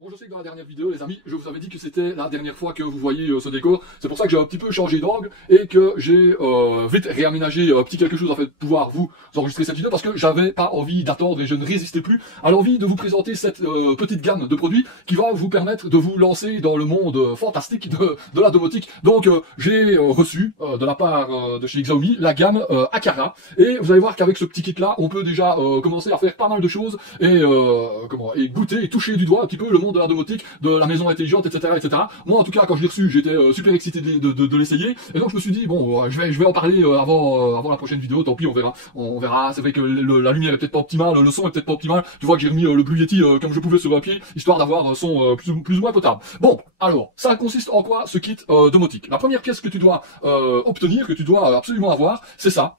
Bon, je sais que dans la dernière vidéo, les amis, je vous avais dit que c'était la dernière fois que vous voyez ce décor. C'est pour ça que j'ai un petit peu changé d'angle et que j'ai vite réaménagé un petit quelque chose afin de pouvoir vous enregistrer cette vidéo parce que j'avais pas envie d'attendre et je ne résistais plus à l'envie de vous présenter cette petite gamme de produits qui va vous permettre de vous lancer dans le monde fantastique de la domotique. Donc, j'ai reçu de la part de chez Xiaomi la gamme Aqara et vous allez voir qu'avec ce petit kit-là, on peut déjà commencer à faire pas mal de choses et goûter et toucher du doigt un petit peu le monde de la domotique, de la maison intelligente, etc., etc. Moi, en tout cas, quand je l'ai reçu, j'étais super excité de l'essayer. Et donc, je me suis dit, bon, je vais en parler avant la prochaine vidéo. Tant pis, on verra. C'est vrai que la lumière est peut-être pas optimale, le son est peut-être pas optimal. Tu vois que j'ai remis le Blue Yeti comme je pouvais sur un pied, histoire d'avoir un son plus ou moins potable. Bon, alors, ça consiste en quoi ce kit domotique? La première pièce que tu dois obtenir, que tu dois absolument avoir, c'est ça.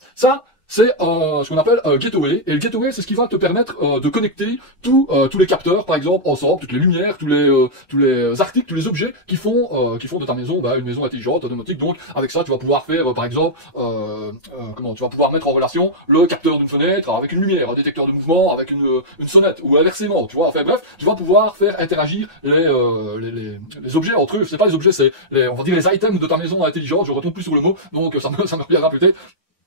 C'est ce qu'on appelle gateway, et le gateway c'est ce qui va te permettre de connecter tous les capteurs par exemple ensemble, toutes les lumières, tous les articles, tous les objets qui font de ta maison une maison intelligente, domotique. Donc avec ça tu vas pouvoir faire par exemple tu vas pouvoir mettre en relation le capteur d'une fenêtre avec une lumière, un détecteur de mouvement avec une sonnette ou inversement, tu vois. Enfin bref, tu vas pouvoir faire interagir les objets entre eux. C'est pas les objets, c'est on va dire les items de ta maison intelligente. Je retombe plus sur le mot, donc ça me reviendra peut-être.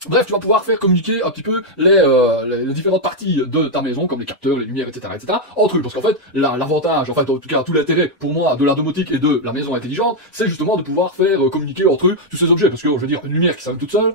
Bref, tu vas pouvoir faire communiquer un petit peu les différentes parties de ta maison, comme les capteurs, les lumières, etc., entre eux. Parce qu'en fait, l'avantage, en fait, en tout cas, tout l'intérêt pour moi de la domotique et de la maison intelligente, c'est justement de pouvoir faire communiquer entre eux tous ces objets. Parce que, je veux dire, une lumière qui s'allume toute seule,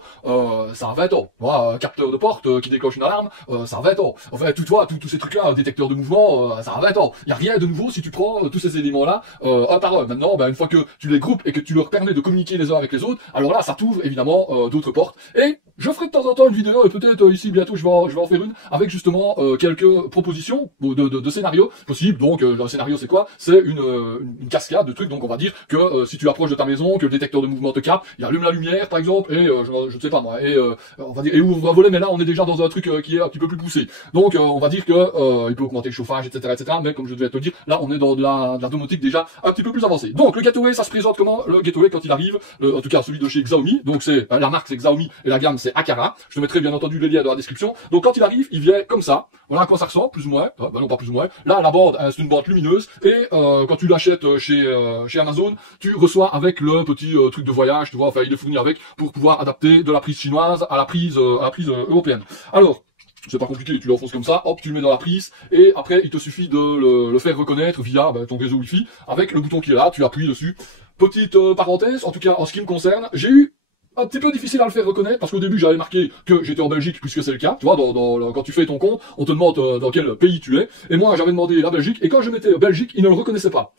ça a 20 ans. Voilà, un capteur de porte qui déclenche une alarme, ça a 20 ans. Enfin, tous ces trucs-là, un détecteur de mouvement, ça a 20 ans. Il n'y a rien de nouveau si tu prends tous ces éléments-là un par un. Maintenant, une fois que tu les groupes et que tu leur permets de communiquer les uns avec les autres, alors là, ça t'ouvre évidemment d'autres portes. Et je ferai de temps en temps une vidéo, et peut-être ici bientôt je vais en faire une, avec justement quelques propositions de scénarios possibles. Donc le scénario c'est quoi? C'est une cascade de trucs. Donc on va dire que si tu approches de ta maison, que le détecteur de mouvement te capte, il allume la lumière par exemple, et je ne sais pas moi, et on va dire et ouvre un volet, mais là on est déjà dans un truc qui est un petit peu plus poussé. Donc on va dire que il peut augmenter le chauffage, etc., mais comme je devais te le dire, là on est dans de la domotique déjà un petit peu plus avancée. Donc le gateway, ça se présente comment? Le gateway quand il arrive, en tout cas celui de chez Xiaomi, donc c'est la marque c'est Xiaomi et la gamme c'est Aqara. Je te mettrai bien entendu les liens dans la description. Donc quand il arrive, il vient comme ça. Voilà à quoi ça ressemble, plus ou moins. Non, pas plus ou moins. Là, la bande, c'est une bande lumineuse. Et quand tu l'achètes chez Amazon, tu reçois avec le petit truc de voyage, tu vois. Enfin, il est fourni avec pour pouvoir adapter de la prise chinoise à la prise européenne. Alors, c'est pas compliqué, tu l'enfonces comme ça, hop, tu le mets dans la prise, et après, il te suffit de le faire reconnaître via ton réseau Wi-Fi, avec le bouton qui est là, tu appuies dessus. Petite parenthèse, en tout cas, en ce qui me concerne, j'ai eu un petit peu difficile à le faire reconnaître parce qu'au début j'avais marqué que j'étais en Belgique puisque c'est le cas, tu vois, quand tu fais ton compte, on te demande dans quel pays tu es, et moi j'avais demandé la Belgique, et quand je mettais Belgique, il ne le reconnaissait pas.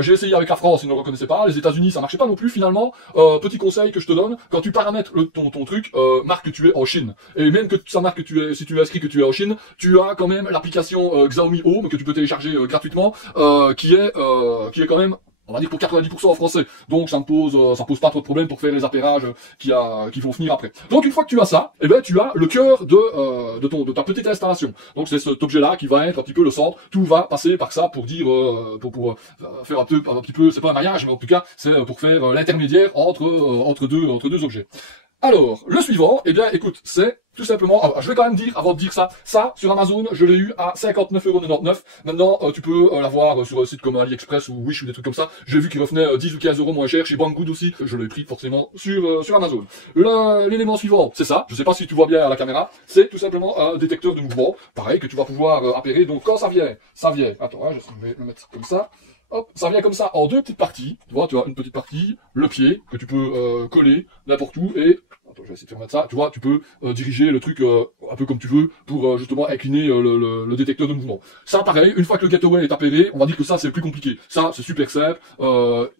J'ai essayé avec la France, il ne le reconnaissait pas, les États-Unis ça marchait pas non plus finalement. Petit conseil que je te donne, quand tu paramètres ton truc, marque que tu es en Chine, et même que ça marque que si tu es inscrit que tu es en Chine, tu as quand même l'application Xiaomi Home que tu peux télécharger gratuitement, qui est quand même, on va dire pour 90% en français. Donc ça pose pas trop de problèmes pour faire les appairages qui vont venir après. Donc une fois que tu as ça, eh ben tu as le cœur de ta petite installation. Donc c'est cet objet-là qui va être un petit peu le centre. Tout va passer par ça pour dire pour faire un petit peu, c'est pas un maillage, mais en tout cas c'est pour faire l'intermédiaire entre deux objets. Alors, le suivant, eh bien, écoute, c'est tout simplement, alors, je vais quand même dire, avant de dire ça, sur Amazon, je l'ai eu à 59,99 €. Maintenant, tu peux l'avoir sur un site comme AliExpress ou Wish ou des trucs comme ça. J'ai vu qu'il revenait 10 ou 15 € moins cher chez Banggood aussi. Je l'ai pris forcément sur Amazon. L'élément suivant, c'est ça. Je sais pas si tu vois bien à la caméra. C'est tout simplement un détecteur de mouvement. Pareil, que tu vas pouvoir appairer. Donc, quand ça vient. Attends, je vais le mettre comme ça. Hop, ça vient comme ça en deux petites parties. Tu vois une petite partie, le pied, que tu peux coller n'importe où, et attends, je vais essayer de remettre ça. Tu vois, tu peux diriger le truc un peu comme tu veux pour justement incliner le détecteur de mouvement. Ça, pareil, une fois que le gateway est appairé, on va dire que ça, c'est plus compliqué. Ça, c'est super simple.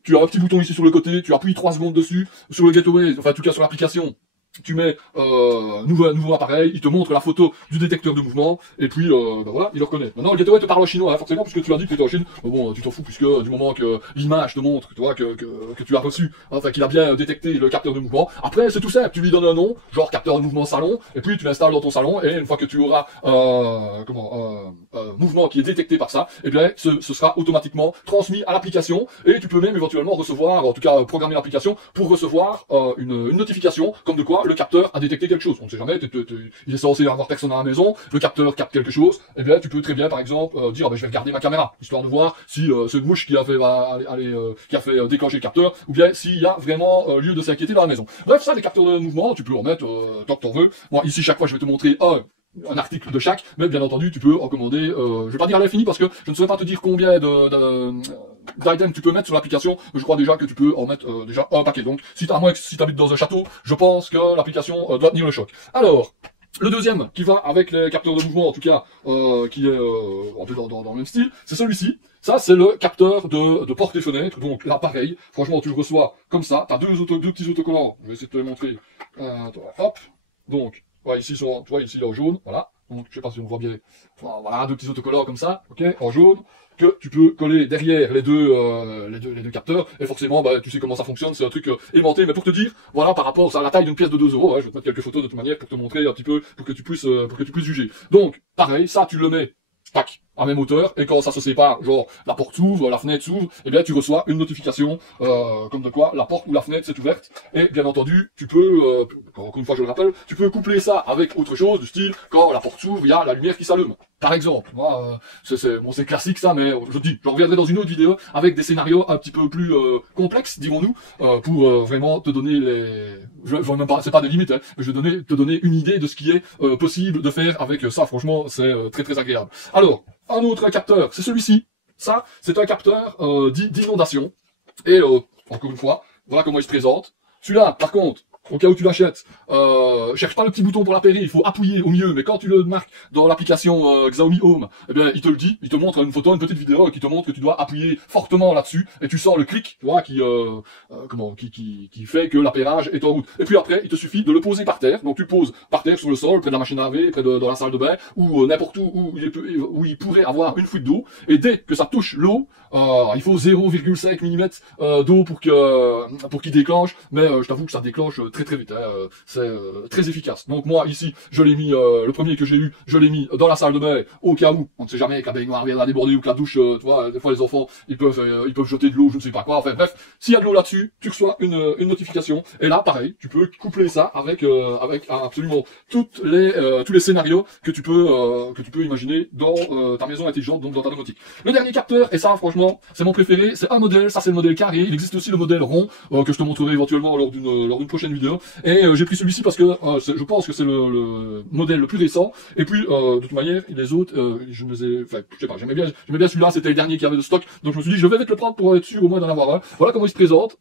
Tu as un petit bouton ici sur le côté, tu appuies 3 secondes dessus, sur le gateway, enfin en tout cas sur l'application. Tu mets nouveau appareil, il te montre la photo du détecteur de mouvement, et puis voilà, il le reconnaît. Maintenant le gateway te parle en chinois, hein, forcément, puisque tu as dit que tu étais en Chine. Bon, tu t'en fous, puisque du moment que l'image te montre, tu vois, que tu as reçu, enfin qu'il a bien détecté le capteur de mouvement. Après c'est tout simple, tu lui donnes un nom, genre capteur de mouvement salon, et puis tu l'installes dans ton salon, et une fois que tu auras mouvement qui est détecté par ça, et bien ce sera automatiquement transmis à l'application, et tu peux même éventuellement recevoir, en tout cas programmer l'application pour recevoir une notification, comme de quoi le capteur a détecté quelque chose. On ne sait jamais, il est censé avoir personne à la maison, le capteur capte quelque chose, et bien tu peux très bien par exemple dire je vais regarder ma caméra, histoire de voir si c'est une mouche qui a fait déclencher le capteur, ou bien s'il y a vraiment lieu de s'inquiéter dans la maison. Bref, ça, les capteurs de mouvement, tu peux en mettre tant que t'en veux. Moi ici chaque fois je vais te montrer un article de chaque, mais bien entendu tu peux en commander, je vais pas dire à l'infini parce que je ne saurais pas te dire combien d'items tu peux mettre sur l'application, mais je crois déjà que tu peux en mettre déjà un paquet. Donc si tu habites dans un château, je pense que l'application doit tenir le choc. Alors, le deuxième qui va avec les capteurs de mouvement, en tout cas, qui est un peu dans le même style, c'est celui-ci. Ça, c'est le capteur de porte et fenêtre. Donc là, pareil, franchement, tu le reçois comme ça. Tu as deux petits autocollants. Je vais essayer de te les montrer. Hop. Donc, voilà, ici, tu vois, ici, il est en jaune. Voilà. Donc, je sais pas si on voit bien. Voilà, deux petits autocollants comme ça. Ok, en jaune. Que tu peux coller derrière les deux capteurs, et forcément tu sais comment ça fonctionne, c'est un truc aimanté, mais pour te dire, voilà, par rapport à la taille d'une pièce de 2 €, ouais, je vais te mettre quelques photos de toute manière pour te montrer un petit peu, pour que tu puisses juger. Donc pareil, ça tu le mets tac, à même hauteur, et quand ça se sépare, genre la porte s'ouvre, la fenêtre s'ouvre, et bien tu reçois une notification comme de quoi la porte ou la fenêtre s'est ouverte, et bien entendu tu peux, encore une fois je le rappelle, tu peux coupler ça avec autre chose, du style quand la porte s'ouvre, il y a la lumière qui s'allume. Par exemple, moi, c'est classique ça, mais je te dis, je reviendrai dans une autre vidéo avec des scénarios un petit peu plus complexes, dirons-nous, pour vraiment te donner je vois même pas, c'est pas des limites, hein, mais je vais te donner une idée de ce qui est possible de faire avec ça. Franchement, c'est très très agréable. Alors, un autre capteur, c'est celui-ci. Ça, c'est un capteur d'inondation. Et encore une fois, voilà comment il se présente. Celui-là, par contre, au cas où tu l'achètes, cherche pas le petit bouton pour l'apérer, il faut appuyer au mieux, mais quand tu le marques dans l'application Xiaomi Home, eh bien il te le dit, il te montre une photo, une petite vidéo qui te montre que tu dois appuyer fortement là-dessus, et tu sens le clic, tu vois, qui fait que l'apérage est en route. Et puis après, il te suffit de le poser par terre, donc tu le poses par terre sur le sol, près de la machine à laver, près dans la salle de bain, ou n'importe où il pourrait avoir une fuite d'eau, et dès que ça touche l'eau, il faut 0,5 mm d'eau pour qu'il déclenche, mais je t'avoue que ça déclenche très très vite, hein, c'est très efficace. Donc moi ici, je l'ai mis, le premier que j'ai eu, je l'ai mis dans la salle de bain, au cas où, on ne sait jamais que la baignoire vient à déborder ou que la douche, tu vois, des fois les enfants, ils peuvent jeter de l'eau, je ne sais pas quoi, enfin bref, s'il y a de l'eau là-dessus, tu reçois une notification, et là pareil, tu peux coupler ça avec absolument tous les scénarios que tu peux imaginer dans ta maison intelligente, donc dans ta domotique. Le dernier capteur, et ça franchement, c'est mon préféré, c'est un modèle, ça c'est le modèle carré, il existe aussi le modèle rond, que je te montrerai éventuellement lors d'une prochaine vidéo. Et j'ai pris celui-ci parce que je pense que c'est le modèle le plus récent. Et puis de toute manière, les autres, je me ai, enfin, je sais pas, j'aimais bien celui-là, c'était le dernier qui avait de stock. Donc je me suis dit, je vais le prendre pour être sûr au moins d'en avoir un. Voilà comment il se présente.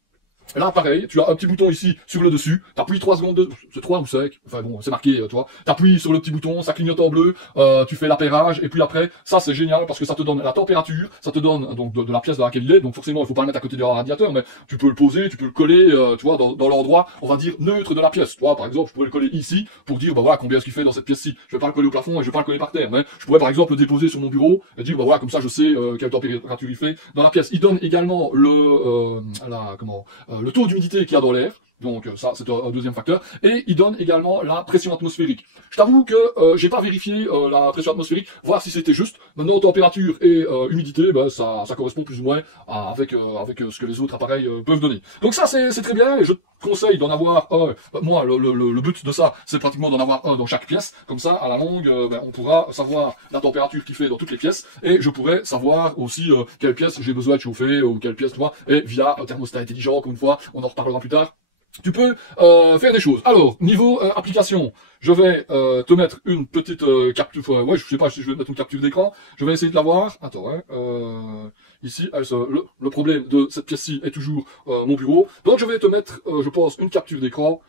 Et là, pareil, tu as un petit bouton ici sur le dessus, t'appuies 3 secondes, c'est 3 ou 5, enfin bon, c'est marqué, tu vois, t'appuies sur le petit bouton, ça clignote en bleu, tu fais l'apérage, et puis après, ça c'est génial parce que ça te donne la température, ça te donne donc de la pièce dans laquelle il est, donc forcément il faut pas le mettre à côté du radiateur, mais tu peux le poser, tu peux le coller, tu vois, dans l'endroit, on va dire, neutre de la pièce, tu vois, par exemple, je pourrais le coller ici, pour dire, bah voilà, combien est-ce qu'il fait dans cette pièce-ci, je vais pas le coller au plafond et je vais pas le coller par terre, mais je pourrais par exemple le déposer sur mon bureau, et dire, bah voilà, comme ça je sais quelle température il fait dans la pièce. Il donne également le taux d'humidité qu'il y a dans l'air, donc ça c'est un deuxième facteur, et il donne également la pression atmosphérique. Je t'avoue que j'ai pas vérifié la pression atmosphérique, voir si c'était juste. Maintenant température et humidité, ben, ça correspond plus ou moins avec ce que les autres appareils peuvent donner. Donc ça c'est très bien, et je te conseille d'en avoir un. Moi le but de ça c'est pratiquement d'en avoir un dans chaque pièce, comme ça à la longue on pourra savoir la température qu'il fait dans toutes les pièces, et je pourrais savoir aussi quelle pièce j'ai besoin de chauffer, ou quelle pièce, tu vois, et via un thermostat intelligent, comme une fois, on en reparlera plus tard. Tu peux faire des choses. Alors, niveau application, je vais te mettre une petite capture, ouais, je sais pas si je vais mettre une capture d'écran, je vais essayer de la voir. Attends, hein, ici, le problème de cette pièce-ci est toujours mon bureau. Donc je vais te mettre, je pense, une capture d'écran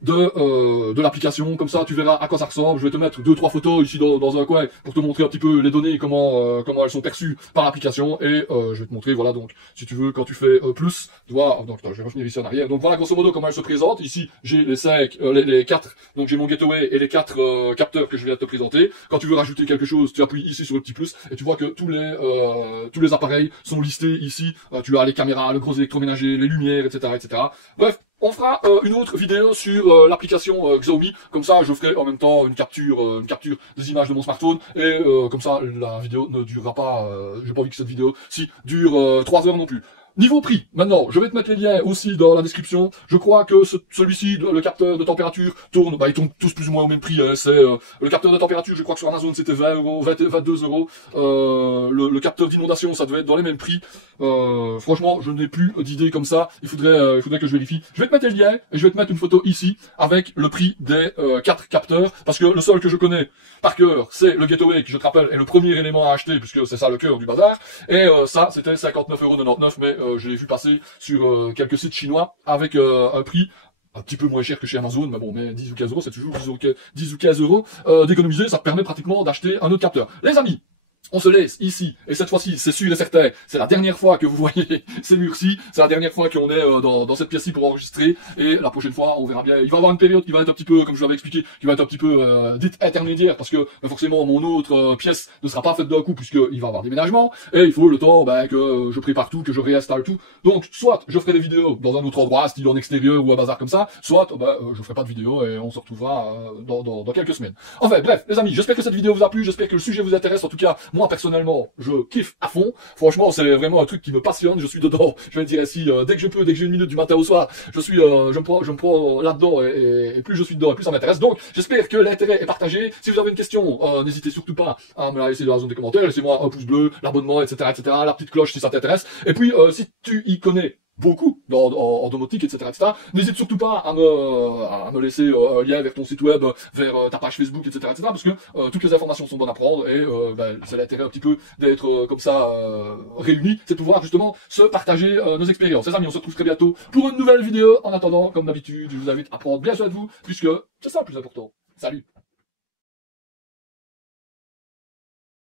de l'application, comme ça tu verras à quoi ça ressemble. Je vais te mettre 2-3 photos ici dans un coin pour te montrer un petit peu les données, comment elles sont perçues par l'application, et je vais te montrer, voilà, donc si tu veux, quand tu fais plus, tu vois, donc attends, je vais revenir ici en arrière. Donc voilà grosso modo comment elle se présente. Ici j'ai les 4, donc j'ai mon gateway et les 4 capteurs que je viens de te présenter. Quand tu veux rajouter quelque chose, tu appuies ici sur le petit plus, et tu vois que tous les appareils sont listés ici. Tu as les caméras, le gros électroménager, les lumières, etc., etc. Bref, on fera une autre vidéo sur l'application Xiaomi, comme ça je ferai en même temps une capture des images de mon smartphone, et comme ça la vidéo ne durera pas, j'ai pas envie que cette vidéo dure 3 heures non plus. Niveau prix, maintenant, je vais te mettre les liens aussi dans la description. Je crois que celui-ci, le capteur de température, tourne, ils tournent tous plus ou moins au même prix. Hein. C'est le capteur de température, je crois que sur Amazon c'était 20 euros, 22 euros. Le capteur d'inondation, ça devait être dans les mêmes prix. Franchement, je n'ai plus d'idée comme ça. Il faudrait que je vérifie. Je vais te mettre les liens et je vais te mettre une photo ici avec le prix des 4 capteurs, parce que le seul que je connais par cœur, c'est le Gateway, qui je te rappelle est le premier élément à acheter, puisque c'est ça le cœur du bazar. Et ça, c'était 59,99 €, mais je l'ai vu passer sur quelques sites chinois avec un prix un petit peu moins cher que chez Amazon, mais bon, mais 10 ou 15 euros, c'est toujours 10 ou 15 euros d'économiser, ça te permet pratiquement d'acheter un autre capteur. Les amis, on se laisse ici, et cette fois-ci, c'est sûr et certain, c'est la dernière fois que vous voyez ces murs-ci, c'est la dernière fois qu'on est dans cette pièce-ci pour enregistrer, et la prochaine fois, on verra bien. Il va y avoir une période qui va être un petit peu, comme je l'avais expliqué, qui va être un petit peu dite intermédiaire, parce que forcément, mon autre pièce ne sera pas faite d'un coup, puisqu'il va y avoir déménagement, et il faut le temps que je prépare tout, que je réinstalle tout. Donc, soit je ferai des vidéos dans un autre endroit, style en extérieur ou un bazar comme ça, soit je ferai pas de vidéo et on se retrouvera dans quelques semaines. Enfin, bref, les amis, j'espère que cette vidéo vous a plu, j'espère que le sujet vous intéresse, en tout cas, moi personnellement, je kiffe à fond. Franchement, c'est vraiment un truc qui me passionne. Je suis dedans. Je vais dire ainsi, dès que je peux, dès que j'ai une minute du matin au soir, je me prends là-dedans et plus je suis dedans et plus ça m'intéresse. Donc, j'espère que l'intérêt est partagé. Si vous avez une question, n'hésitez surtout pas à me la laisser dans la zone des commentaires. Laissez-moi un pouce bleu, l'abonnement, etc., la petite cloche si ça t'intéresse. Et puis, si tu y connais beaucoup en domotique, etc., n'hésite surtout pas à me laisser un lien vers ton site web, vers ta page Facebook, etc., parce que toutes les informations sont bonnes à prendre et c'est l'intérêt un petit peu d'être comme ça réunis, c'est de pouvoir justement se partager nos expériences. Les amis, on se retrouve très bientôt pour une nouvelle vidéo. En attendant, comme d'habitude, je vous invite à prendre bien soin de vous, puisque c'est ça le plus important. Salut!